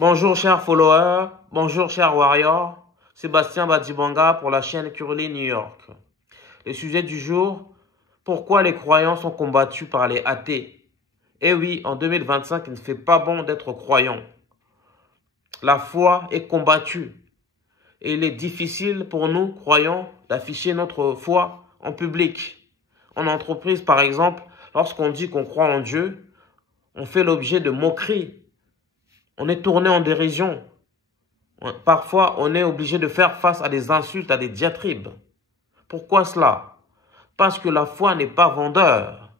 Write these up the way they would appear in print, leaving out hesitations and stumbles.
Bonjour chers followers, bonjour chers warriors, Sébastien Badibanga pour la chaîne Curly New York. Le sujet du jour, pourquoi les croyants sont combattus par les athées? Eh oui, en 2025, il ne fait pas bon d'être croyant. La foi est combattue et il est difficile pour nous, croyants, d'afficher notre foi en public. En entreprise, par exemple, lorsqu'on dit qu'on croit en Dieu, on fait l'objet de moqueries. On est tourné en dérision. Parfois, on est obligé de faire face à des insultes, à des diatribes. Pourquoi cela? Parce que la foi n'est pas vendeur.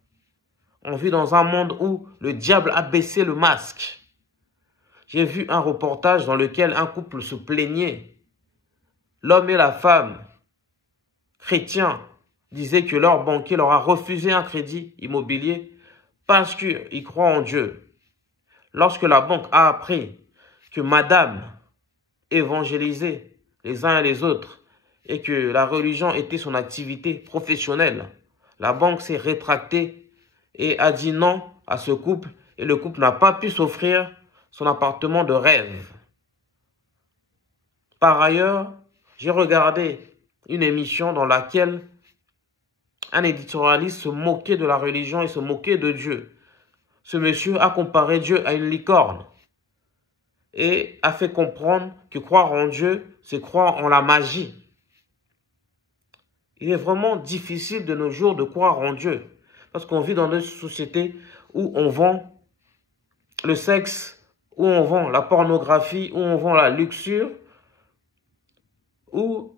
On vit dans un monde où le diable a baissé le masque. J'ai vu un reportage dans lequel un couple se plaignait. L'homme et la femme, chrétiens, disaient que leur banquier leur a refusé un crédit immobilier parce qu'ils croient en Dieu. Lorsque la banque a appris que madame évangélisait les uns et les autres et que la religion était son activité professionnelle, la banque s'est rétractée et a dit non à ce couple et le couple n'a pas pu s'offrir son appartement de rêve. Par ailleurs, j'ai regardé une émission dans laquelle un éditorialiste se moquait de la religion et se moquait de Dieu. Ce monsieur a comparé Dieu à une licorne et a fait comprendre que croire en Dieu, c'est croire en la magie. Il est vraiment difficile de nos jours de croire en Dieu parce qu'on vit dans une société où on vend le sexe, où on vend la pornographie, où on vend la luxure, où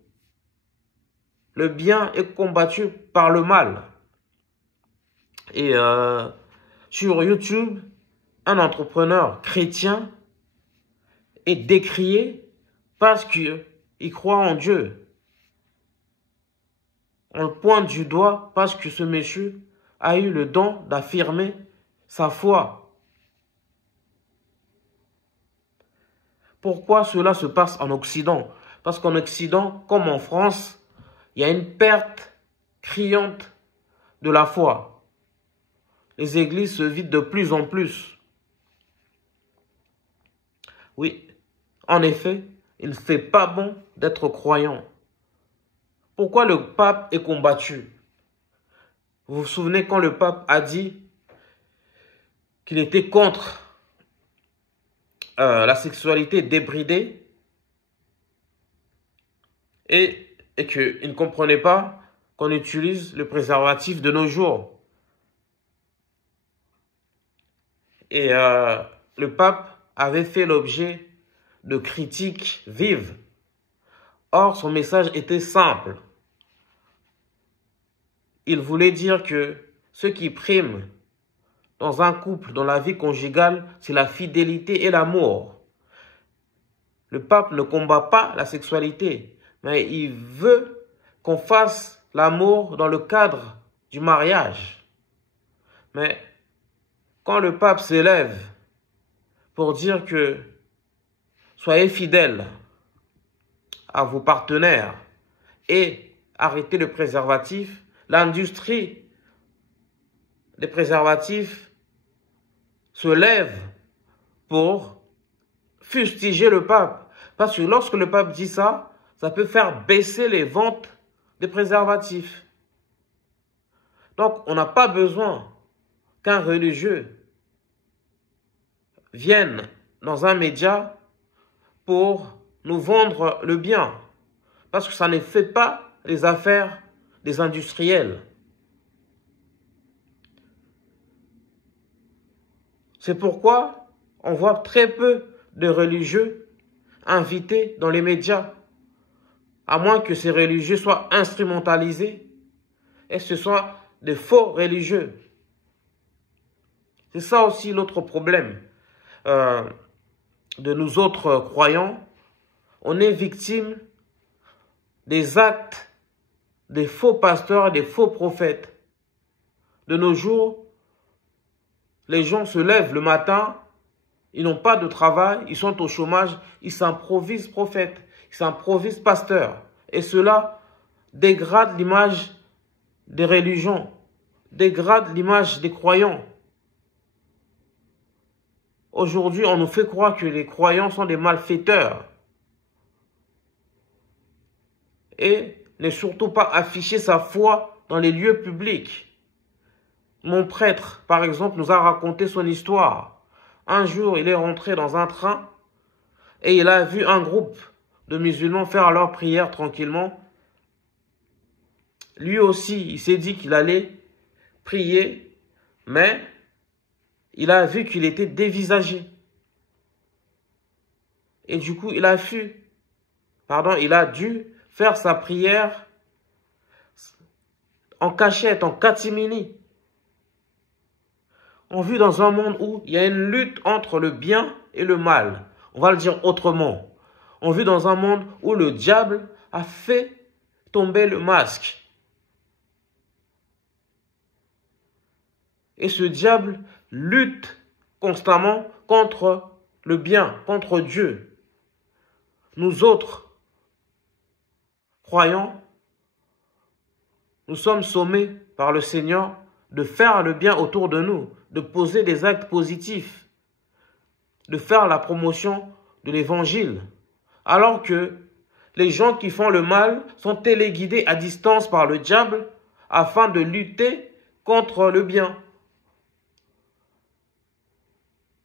le bien est combattu par le mal. Et sur YouTube, un entrepreneur chrétien est décrié parce qu'il croit en Dieu. On le pointe du doigt parce que ce monsieur a eu le don d'affirmer sa foi. Pourquoi cela se passe en Occident? Parce qu'en Occident, comme en France, il y a une perte criante de la foi. Les églises se vident de plus en plus. Oui, en effet, il ne fait pas bon d'être croyant. Pourquoi le pape est combattu? Vous vous souvenez quand le pape a dit qu'il était contre la sexualité débridée et qu'il ne comprenait pas qu'on utilise le préservatif de nos jours. Et le pape avait fait l'objet de critiques vives. Or, son message était simple. Il voulait dire que ce qui prime dans un couple, dans la vie conjugale, c'est la fidélité et l'amour. Le pape ne combat pas la sexualité, mais il veut qu'on fasse l'amour dans le cadre du mariage. Mais quand le pape s'élève pour dire que soyez fidèles à vos partenaires et arrêtez le préservatif, l'industrie des préservatifs se lève pour fustiger le pape. Parce que lorsque le pape dit ça, ça peut faire baisser les ventes des préservatifs. Donc, on n'a pas besoin qu'un religieux vienne dans un média pour nous vendre le bien. Parce que ça ne fait pas les affaires des industriels. C'est pourquoi on voit très peu de religieux invités dans les médias, à moins que ces religieux soient instrumentalisés et ce soient des faux religieux. C'est ça aussi l'autre problème de nous autres croyants. On est victime des actes des faux pasteurs et des faux prophètes. De nos jours, les gens se lèvent le matin, ils n'ont pas de travail, ils sont au chômage, ils s'improvisent prophètes, ils s'improvisent pasteurs. Et cela dégrade l'image des religions, dégrade l'image des croyants. Aujourd'hui, on nous fait croire que les croyants sont des malfaiteurs. Et ne surtout pas afficher sa foi dans les lieux publics. Mon prêtre, par exemple, nous a raconté son histoire. Un jour, il est rentré dans un train et il a vu un groupe de musulmans faire leur prière tranquillement. Lui aussi, il s'est dit qu'il allait prier, mais il a vu qu'il était dévisagé. Et du coup, il a dû faire sa prière en cachette, en catimini. On vit dans un monde où il y a une lutte entre le bien et le mal. On va le dire autrement. On vit dans un monde où le diable a fait tomber le masque. Et ce diable lutte constamment contre le bien, contre Dieu. Nous autres, croyants, nous sommes sommés par le Seigneur de faire le bien autour de nous, de poser des actes positifs, de faire la promotion de l'évangile. Alors que les gens qui font le mal sont téléguidés à distance par le diable afin de lutter contre le bien.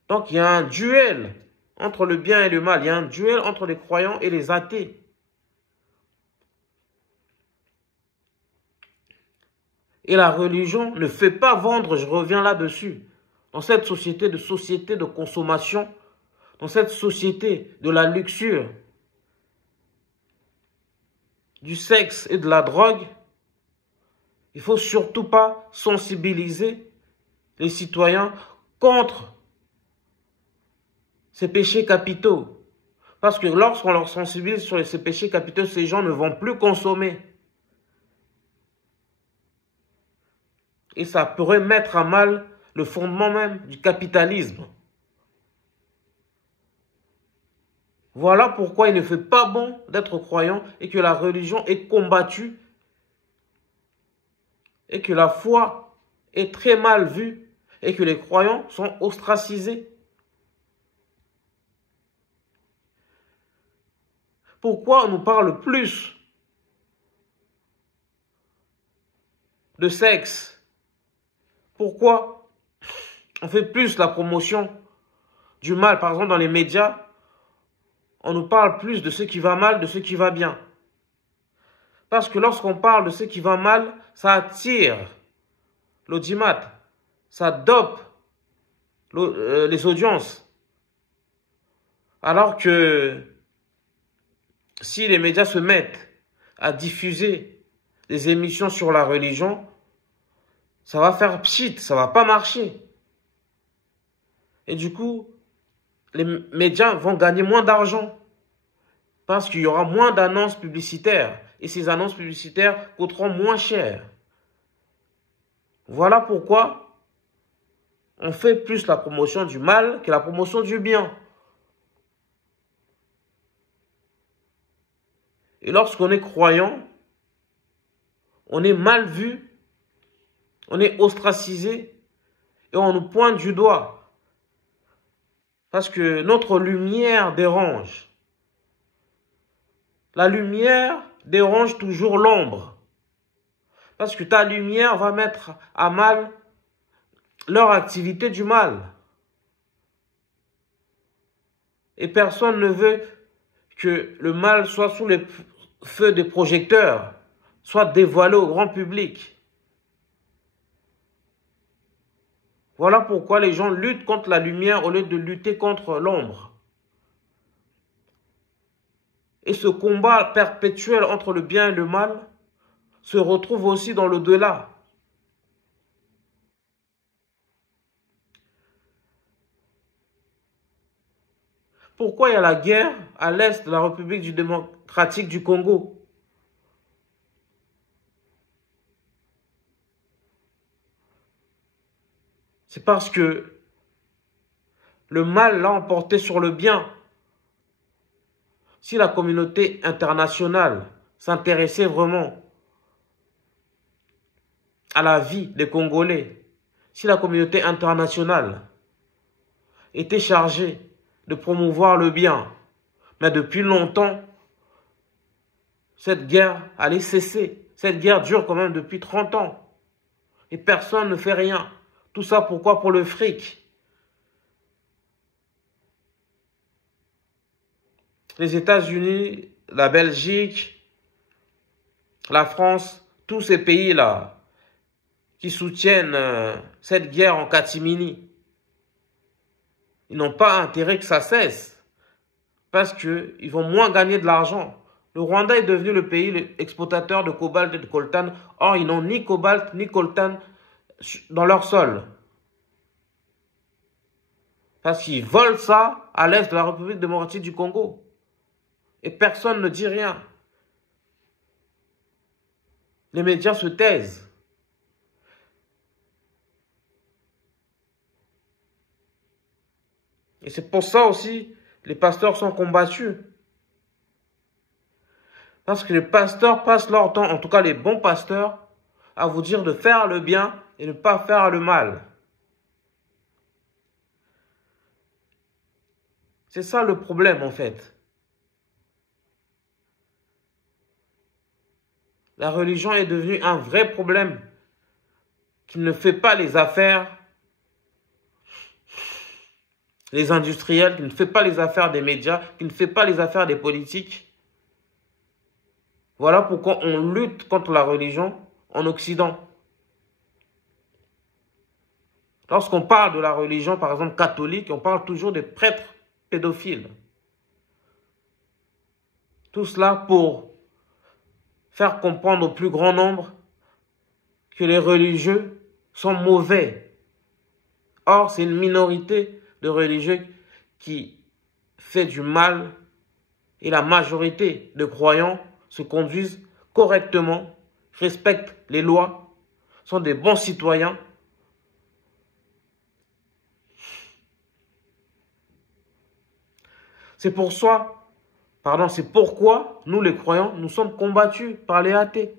Donc il y a un duel entre le bien et le mal. Il y a un duel entre les croyants et les athées. Et la religion ne fait pas vendre, je reviens là-dessus. Dans cette société de consommation, dans cette société de la luxure, du sexe et de la drogue, il ne faut surtout pas sensibiliser les citoyens contre ces péchés capitaux. Parce que lorsqu'on leur sensibilise sur ces péchés capitaux, ces gens ne vont plus consommer. Et ça pourrait mettre à mal le fondement même du capitalisme. Voilà pourquoi il ne fait pas bon d'être croyant et que la religion est combattue et que la foi est très mal vue et que les croyants sont ostracisés. Pourquoi on nous parle plus de sexe? Pourquoi on fait plus la promotion du mal? Par exemple, dans les médias, on nous parle plus de ce qui va mal, de ce qui va bien. Parce que lorsqu'on parle de ce qui va mal, ça attire l'audimat, ça dope les audiences. Alors que si les médias se mettent à diffuser des émissions sur la religion, ça va faire pchit, ça va pas marcher. Et du coup, les médias vont gagner moins d'argent parce qu'il y aura moins d'annonces publicitaires et ces annonces publicitaires coûteront moins cher. Voilà pourquoi on fait plus la promotion du mal que la promotion du bien. Et lorsqu'on est croyant, on est mal vu, on est ostracisé et on nous pointe du doigt. Parce que notre lumière dérange. La lumière dérange toujours l'ombre. Parce que ta lumière va mettre à mal leur activité du mal. Et personne ne veut que le mal soit sous les feux des projecteurs, soit dévoilé au grand public. Voilà pourquoi les gens luttent contre la lumière au lieu de lutter contre l'ombre. Et ce combat perpétuel entre le bien et le mal se retrouve aussi dans l'au-delà. Pourquoi il y a la guerre à l'est de la République démocratique du Congo? C'est parce que le mal l'a emporté sur le bien. Si la communauté internationale s'intéressait vraiment à la vie des Congolais, si la communauté internationale était chargé de promouvoir le bien. Mais depuis longtemps, cette guerre allait cesser. Cette guerre dure quand même depuis 30 ans. Et personne ne fait rien. Tout ça pourquoi? Pour le fric. Les États-Unis, la Belgique, la France, tous ces pays-là qui soutiennent cette guerre en catimini, ils n'ont pas intérêt que ça cesse parce qu'ils vont moins gagner de l'argent. Le Rwanda est devenu le pays exportateur de cobalt et de coltan. Or, ils n'ont ni cobalt ni coltan dans leur sol. Parce qu'ils volent ça à l'est de la République démocratique du Congo. Et personne ne dit rien. Les médias se taisent. Et c'est pour ça aussi les pasteurs sont combattus. Parce que les pasteurs passent leur temps, en tout cas les bons pasteurs, à vous dire de faire le bien et ne pas faire le mal. C'est ça le problème en fait. La religion est devenue un vrai problème qui ne fait pas les affaires, les industriels, qui ne fait pas les affaires des médias, qui ne fait pas les affaires des politiques. Voilà pourquoi on lutte contre la religion en Occident. Lorsqu'on parle de la religion, par exemple catholique, on parle toujours des prêtres pédophiles. Tout cela pour faire comprendre au plus grand nombre que les religieux sont mauvais. Or, c'est une minorité de religieux qui fait du mal et la majorité de croyants se conduisent correctement, respectent les lois, sont des bons citoyens. C'est pourquoi nous les croyants, nous sommes combattus par les athées.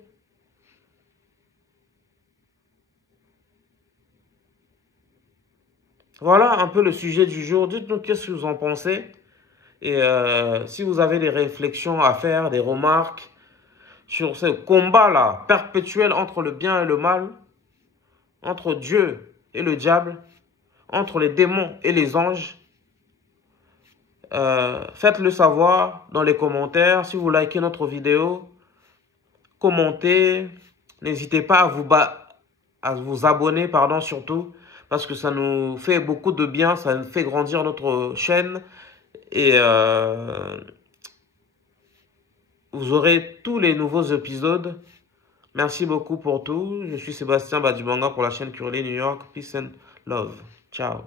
Voilà un peu le sujet du jour. Dites-nous qu'est-ce que vous en pensez. Et si vous avez des réflexions à faire, des remarques sur ce combat-là perpétuel entre le bien et le mal, entre Dieu et le diable, entre les démons et les anges, faites-le savoir dans les commentaires. Si vous likez notre vidéo, commentez. N'hésitez pas à vous abonner, surtout, parce que ça nous fait beaucoup de bien, ça nous fait grandir notre chaîne. Et vous aurez tous les nouveaux épisodes. Merci beaucoup pour tout. Je suis Sébastien Badibanga pour la chaîne Curly New York. Peace and love. Ciao.